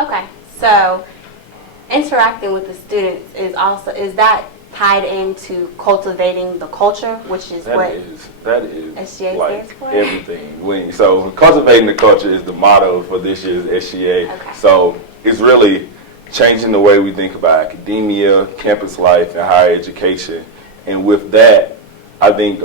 Okay, so interacting with the students is that tied into cultivating the culture, which is that is SGA like stands for? everything. So cultivating the culture is the motto for this year's SGA. Okay. So it's really changing the way we think about academia, campus life, and higher education. And with that, I think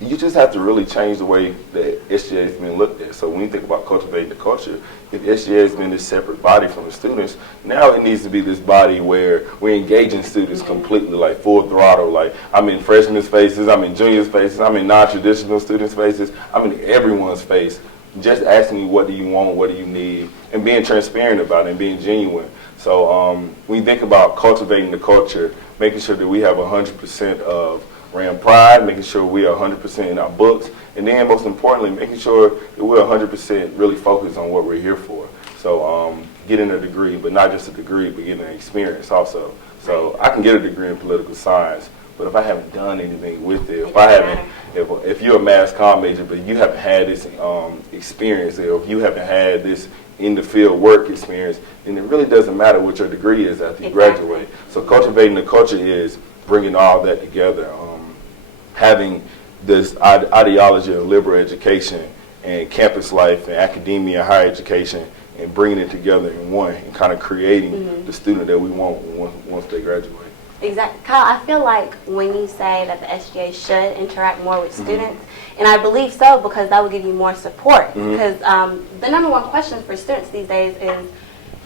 you just have to really change the way that SGA has been looked at. So when you think about cultivating the culture, if SGA has been this separate body from the students, now it needs to be this body where we're engaging students completely, like full throttle. Like I'm in freshmen faces, I'm in juniors faces, I'm in non-traditional students faces, I'm in everyone's face. Just asking you, what do you want, what do you need, and being transparent about it and being genuine. So when you think about cultivating the culture, making sure that we have 100% of Ram pride, making sure we are 100% in our books, and then most importantly, making sure that we're 100% really focused on what we're here for. So getting a degree, but not just a degree, but getting an experience also. So I can get a degree in political science, but if I haven't done anything with it, if you're a mass comm major, but you haven't had this experience, or if you haven't had this in the field work experience, then it really doesn't matter what your degree is after you graduate. So cultivating the culture is bringing all that together, having this ideology of liberal education and campus life and academia and higher education, and bringing it together in one and kind of creating the student that we want once they graduate. Exactly. Kyle, I feel like when you say that the SGA should interact more with students, and I believe so because that will give you more support. Because the number one question for students these days is,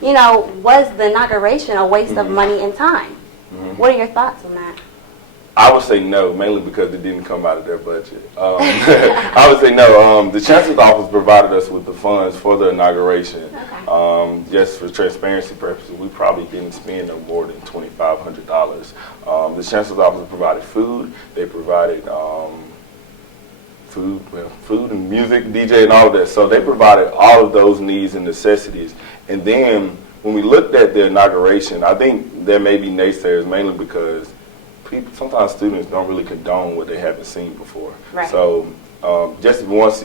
was the inauguration a waste of money and time? What are your thoughts on that? I would say no, mainly because it didn't come out of their budget. I would say no. The Chancellor's Office provided us with the funds for the inauguration. Okay. Just for transparency purposes, we probably didn't spend no more than $2,500. The Chancellor's Office provided food. They provided food and music, DJ, and all of that. So they provided all of those needs and necessities. And then when we looked at the inauguration, I think there may be naysayers, mainly because sometimes students don't really condone what they haven't seen before. Right. So just once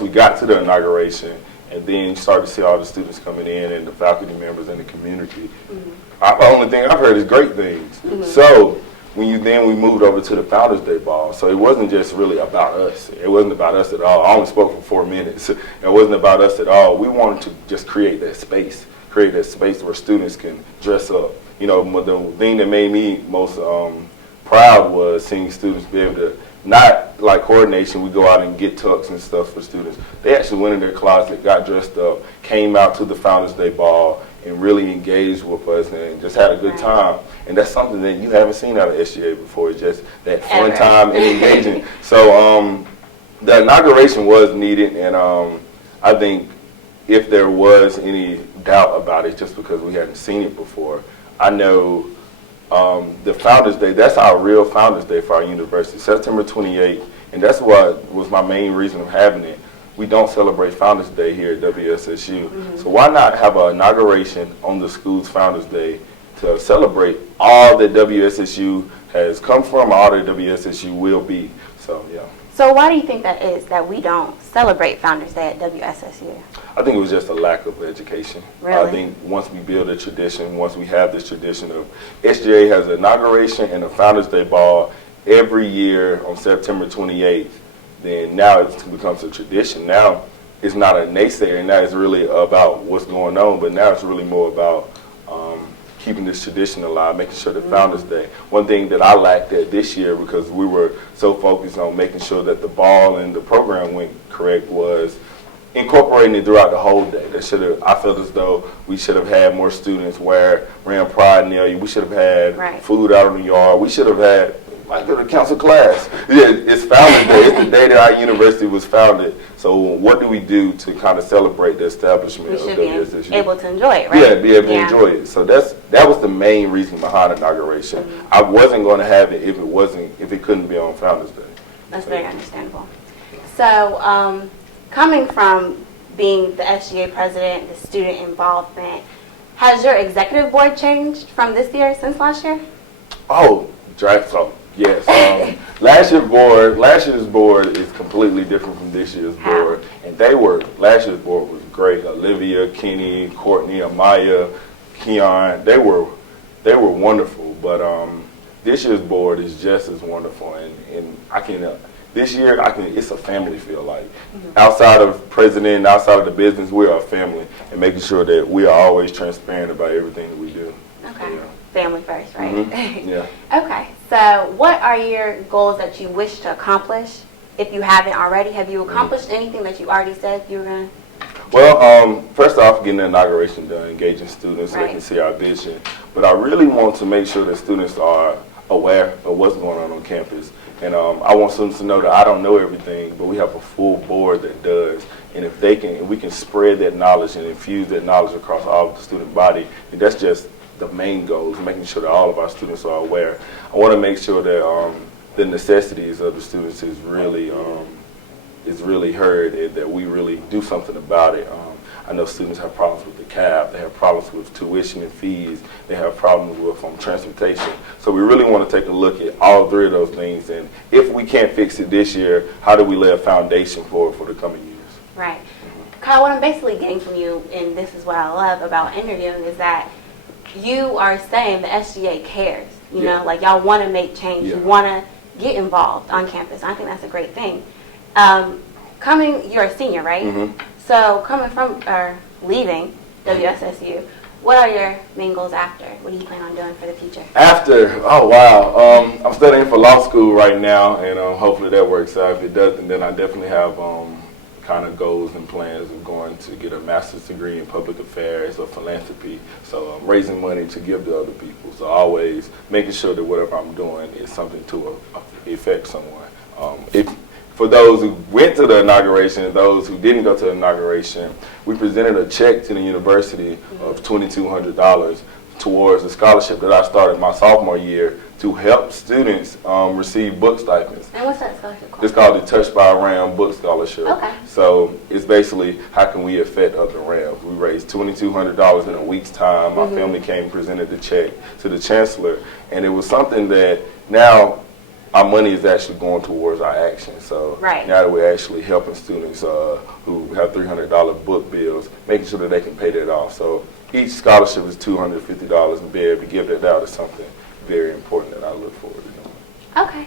we got to the inauguration, and then you start to see all the students coming in and the faculty members and the community, the only thing I've heard is great things. So we moved over to the Founders Day Ball. So it wasn't just really about us. It wasn't about us at all. I only spoke for 4 minutes. It wasn't about us at all. We wanted to just create that space where students can dress up. The thing that made me most proud was seeing students be able to, not like coordination, we go out and get tux and stuff for students. They actually went in their closet, got dressed up, came out to the Founders Day Ball, and really engaged with us and just had a good time. And that's something that you haven't seen out of SGA before. It's just that fun time and engaging. So the inauguration was needed, and I think if there was any doubt about it, just because we hadn't seen it before, I know the Founders Day, that's our real Founders Day for our university, September 28th, and that's what was my main reason of having it. We don't celebrate Founders Day here at WSSU, so why not have an inauguration on the school's Founders Day to celebrate all that WSSU has come from, all that WSSU will be. So, yeah. So why do you think that is, that we don't celebrate Founders Day at WSSU? I think it was just a lack of education. Really? I think once we build a tradition, once we have this tradition of SGA has an inauguration and a Founders Day Ball every year on September 28th, then now it becomes a tradition. Now it's not a naysayer, now it's really about what's going on, but now it's really more about keeping this tradition alive, making sure that Founders Day. One thing that I lacked at this year, because we were so focused on making sure that the ball and the program went correct, was incorporating it throughout the whole day. I felt as though we should have had more students wear Ram Pride near you. We should have had food out in the yard. We should have had, like, a council class. Yeah, it's Founders Day. It's the day that our university was founded. So what do we do to kind of celebrate the establishment of WSSU? We should be able to enjoy it, right? Yeah, be able to enjoy it. So that was the main reason behind inauguration. I wasn't going to have it if it couldn't be on Founders Day. That's very understandable. So coming from being the SGA president, the student involvement, has your executive board changed from this year since last year? Oh, so Yes. Last year's board is completely different from this year's board, and last year's board was great. Olivia, Kenny, Courtney, Amaya, Keon, they were wonderful. But this year's board is just as wonderful, and this year it's a family feel like. Outside of president, outside of the business, we are a family, and making sure that we are always transparent about everything that we do. Okay. Yeah. Family first, right? Yeah. Okay. So what are your goals that you wish to accomplish? If you haven't already, have you accomplished anything that you already said you were going to? Well, first off, getting the inauguration done, engaging students so they can see our vision. But I really want to make sure that students are aware of what's going on campus. And I want students to know that I don't know everything, but we have a full board that does. And if we can spread that knowledge and infuse that knowledge across all of the student body, and that's just the main goal, is making sure that all of our students are aware. I want to make sure that the necessities of the students is really heard, and that we really do something about it. I know students have problems with the CAP, they have problems with tuition and fees, they have problems with transportation. So we really want to take a look at all three of those things, and if we can't fix it this year, how do we lay a foundation for the coming years? Right. Kyle, what I'm basically getting from you, and this is what I love about interviewing, is that you are saying the SGA cares. You know, like y'all want to make change, you want to get involved on campus. I think that's a great thing. You're a senior, right? So coming from or leaving WSSU, what are your main goals after? What do you plan on doing for the future? After, oh wow, I'm studying for law school right now, and hopefully that works out. If it doesn't, then I definitely have kind of goals and plans of going to get a master's degree in public affairs or philanthropy. So raising money to give to other people. So always making sure that whatever I'm doing is something to affect someone. For those who went to the inauguration and those who didn't go to the inauguration, we presented a check to the university of $2,200 towards a scholarship that I started my sophomore year to help students receive book stipends. And what's that scholarship called? It's called the Touched by a Ram Book Scholarship. Okay. So it's basically how can we affect other Rams. We raised $2,200 in a week's time. My family came and presented the check to the chancellor, and it was something that now our money is actually going towards our action. So now that we're actually helping students who have $300 book bills, making sure that they can pay that off. So each scholarship is $250, and being able to give that out is something very important that I look forward to doing. Okay.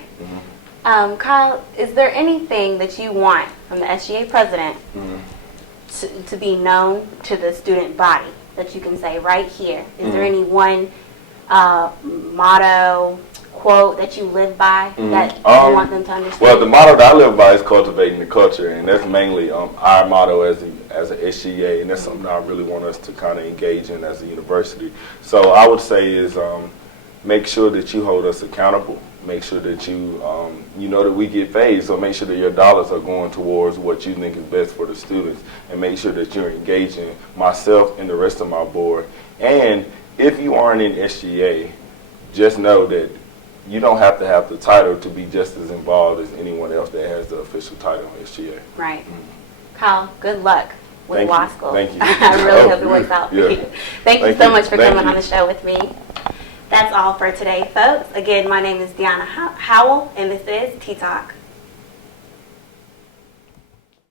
Kyle, is there anything that you want from the SGA president to be known to the student body that you can say right here? Is there any one motto, quote that you live by that you want them to understand? Well, the motto that I live by is cultivating the culture, and that's mainly our motto as an SGA, and that's something I really want us to kind of engage in as a university. So I would say is make sure that you hold us accountable. Make sure that you know that we get paid, so make sure that your dollars are going towards what you think is best for the students, and make sure that you're engaging myself and the rest of my board. And if you aren't in SGA, just know that you don't have to have the title to be just as involved as anyone else that has the official title in SGA. Right. Kyle, good luck with law school. Thank you. I really hope it works out for you. Thank you so much for coming on the show with me. That's all for today, folks. Again, my name is Deanna Howell, and this is Tea Talk.